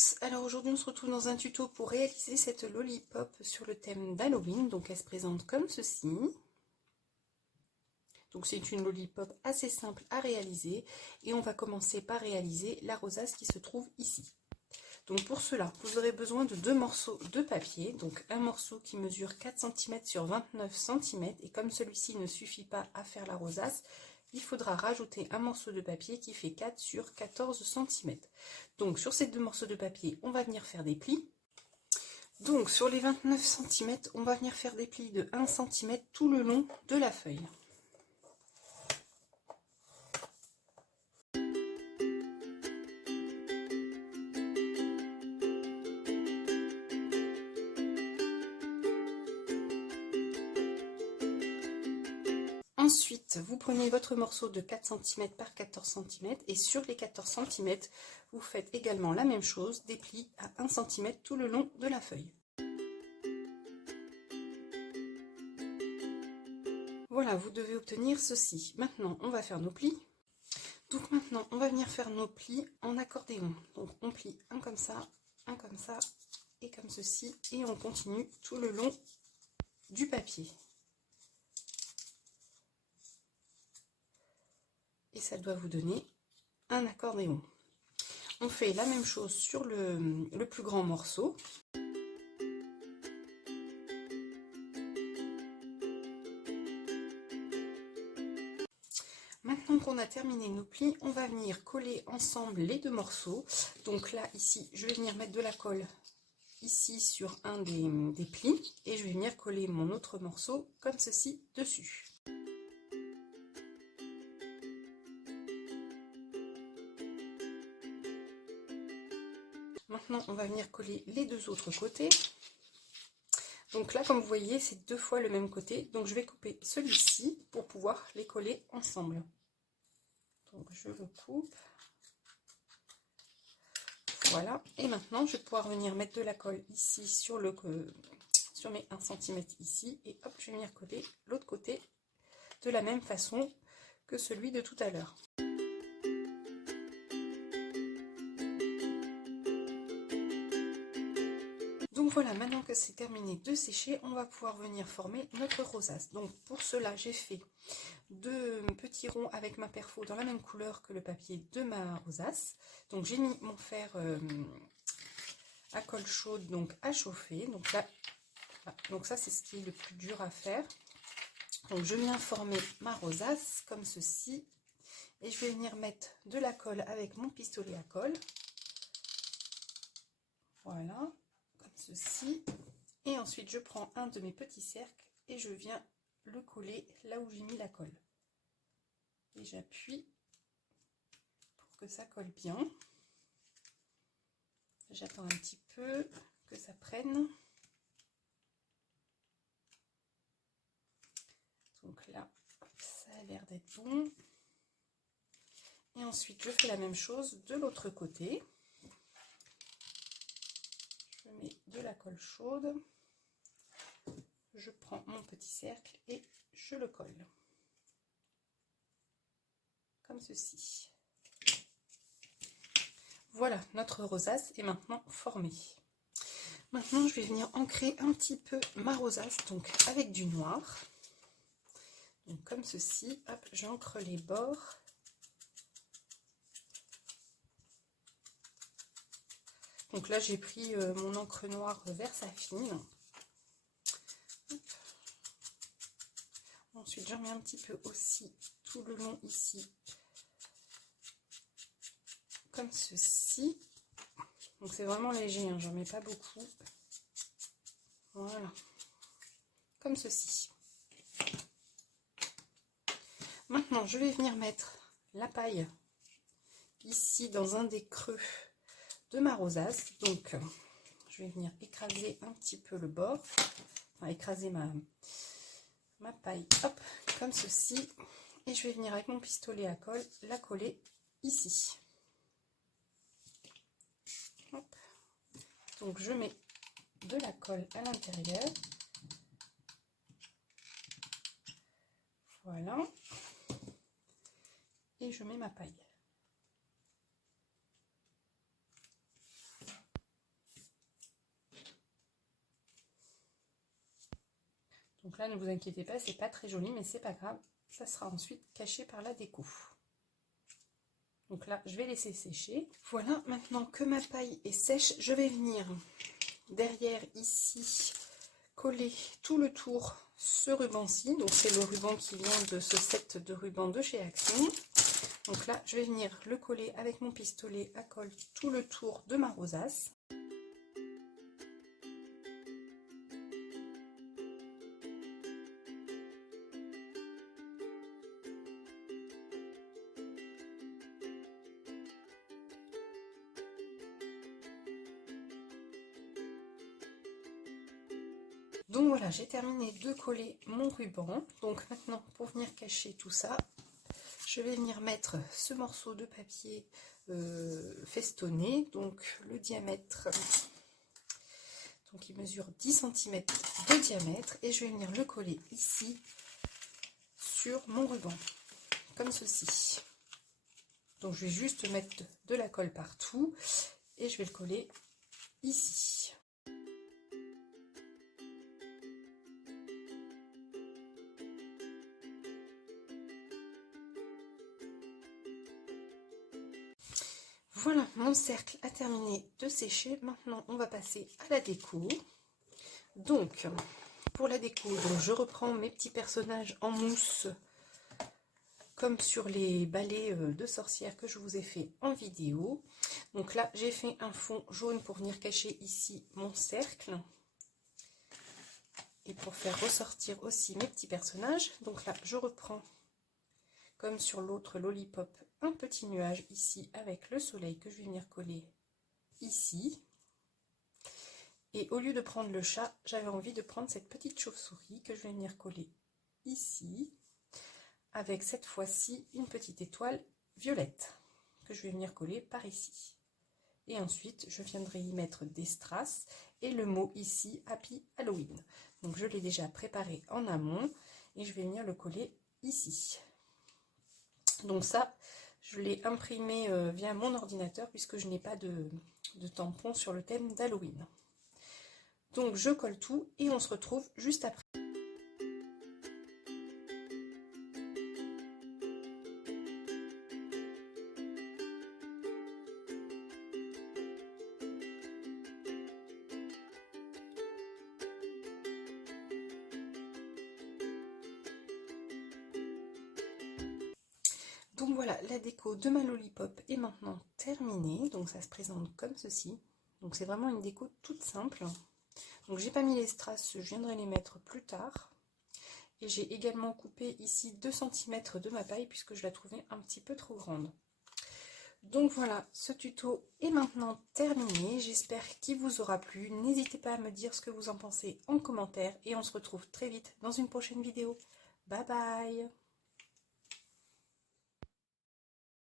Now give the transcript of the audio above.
tous, alors aujourd'hui on se retrouve dans un tuto pour réaliser cette lollipop sur le thème d'Halloween. Donc elle se présente comme ceci. Donc c'est une lollipop assez simple à réaliser et on va commencer par réaliser la rosace qui se trouve ici. Donc pour cela vous aurez besoin de deux morceaux de papier, donc un morceau qui mesure 4 cm sur 29 cm et comme celui-ci ne suffit pas à faire la rosace, il faudra rajouter un morceau de papier qui fait 4 sur 14 cm. Donc sur ces deux morceaux de papier, on va venir faire des plis. Donc sur les 29 cm, on va venir faire des plis de 1 cm tout le long de la feuille. Ensuite, vous prenez votre morceau de 4 cm par 14 cm et sur les 14 cm, vous faites également la même chose, des plis à 1 cm tout le long de la feuille. Voilà, vous devez obtenir ceci. Maintenant, on va faire nos plis. Donc maintenant, on va venir faire nos plis en accordéon. Donc on plie un comme ça et comme ceci et on continue tout le long du papier. Et ça doit vous donner un accordéon. On fait la même chose sur le plus grand morceau. Maintenant qu'on a terminé nos plis, on va venir coller ensemble les deux morceaux. Donc là, ici, je vais venir mettre de la colle ici sur un des plis et je vais venir coller mon autre morceau comme ceci dessus. Maintenant, on va venir coller les deux autres côtés. Donc là, comme vous voyez, c'est deux fois le même côté. Donc je vais couper celui-ci pour pouvoir les coller ensemble. Donc je le coupe. Voilà. Et maintenant, je vais pouvoir venir mettre de la colle ici sur mes 1 cm ici. Et hop, je vais venir coller l'autre côté de la même façon que celui de tout à l'heure. Donc voilà, maintenant que c'est terminé de sécher, on va pouvoir venir former notre rosace. Donc pour cela, j'ai fait deux petits ronds avec ma perfo dans la même couleur que le papier de ma rosace. Donc j'ai mis mon fer à colle chaude donc à chauffer. Donc là, donc ça c'est ce qui est le plus dur à faire. Donc je viens former ma rosace comme ceci et je vais venir mettre de la colle avec mon pistolet à colle. Voilà. Ceci et ensuite je prends un de mes petits cercles et je viens le coller là où j'ai mis la colle et j'appuie pour que ça colle bien. J'attends un petit peu que ça prenne. Donc là ça a l'air d'être bon et ensuite je fais la même chose de l'autre côté. Je mets de la colle chaude, je prends mon petit cercle et je le colle comme ceci. Voilà, notre rosace est maintenant formée. Maintenant je vais venir ancrer un petit peu ma rosace donc avec du noir, donc comme ceci. Hop, j'ancre les bords. Donc là j'ai pris mon encre noire Versafine. Ensuite j'en mets un petit peu aussi tout le long ici, comme ceci. Donc c'est vraiment léger, hein, j'en mets pas beaucoup. Voilà, comme ceci. Maintenant je vais venir mettre la paille ici dans un des creux de ma rosace. Donc je vais venir écraser un petit peu le bord, enfin écraser ma paille, hop, comme ceci, et je vais venir avec mon pistolet à colle la coller ici. Hop. Donc je mets de la colle à l'intérieur, voilà, et je mets ma paille. là, ne vous inquiétez pas, c'est pas très joli, mais c'est pas grave. Ça sera ensuite caché par la déco. Donc là, je vais laisser sécher. Voilà, maintenant que ma paille est sèche, je vais venir derrière ici coller tout le tour ce ruban-ci. Donc c'est le ruban qui vient de ce set de rubans de chez Action. Donc là, je vais venir le coller avec mon pistolet à colle tout le tour de ma rosace. Donc voilà, j'ai terminé de coller mon ruban. Donc maintenant, pour venir cacher tout ça, je vais venir mettre ce morceau de papier festonné. Donc le diamètre, donc il mesure 10 cm de diamètre. Et je vais venir le coller ici sur mon ruban, comme ceci. Donc je vais juste mettre de la colle partout et je vais le coller ici. Voilà, mon cercle a terminé de sécher. Maintenant, on va passer à la déco. Donc, pour la déco, donc je reprends mes petits personnages en mousse, comme sur les balais de sorcières que je vous ai fait en vidéo. Donc là, j'ai fait un fond jaune pour venir cacher ici mon cercle. Et pour faire ressortir aussi mes petits personnages. Donc là, je reprends, comme sur l'autre lollipop, un petit nuage ici avec le soleil que je vais venir coller ici. Et au lieu de prendre le chat, j'avais envie de prendre cette petite chauve-souris que je vais venir coller ici, avec cette fois-ci une petite étoile violette que je vais venir coller par ici. Et ensuite, je viendrai y mettre des strass et le mot ici, Happy Halloween. Donc je l'ai déjà préparé en amont et je vais venir le coller ici. Donc ça, je l'ai imprimé via mon ordinateur puisque je n'ai pas de tampon sur le thème d'Halloween. Donc je colle tout et on se retrouve juste après. Donc voilà, la déco de ma lollipop est maintenant terminée. Donc ça se présente comme ceci. Donc c'est vraiment une déco toute simple. Donc j'ai pas mis les strass, je viendrai les mettre plus tard. Et j'ai également coupé ici 2 cm de ma paille puisque je la trouvais un petit peu trop grande. Donc voilà, ce tuto est maintenant terminé. J'espère qu'il vous aura plu. N'hésitez pas à me dire ce que vous en pensez en commentaire. Et on se retrouve très vite dans une prochaine vidéo. Bye bye!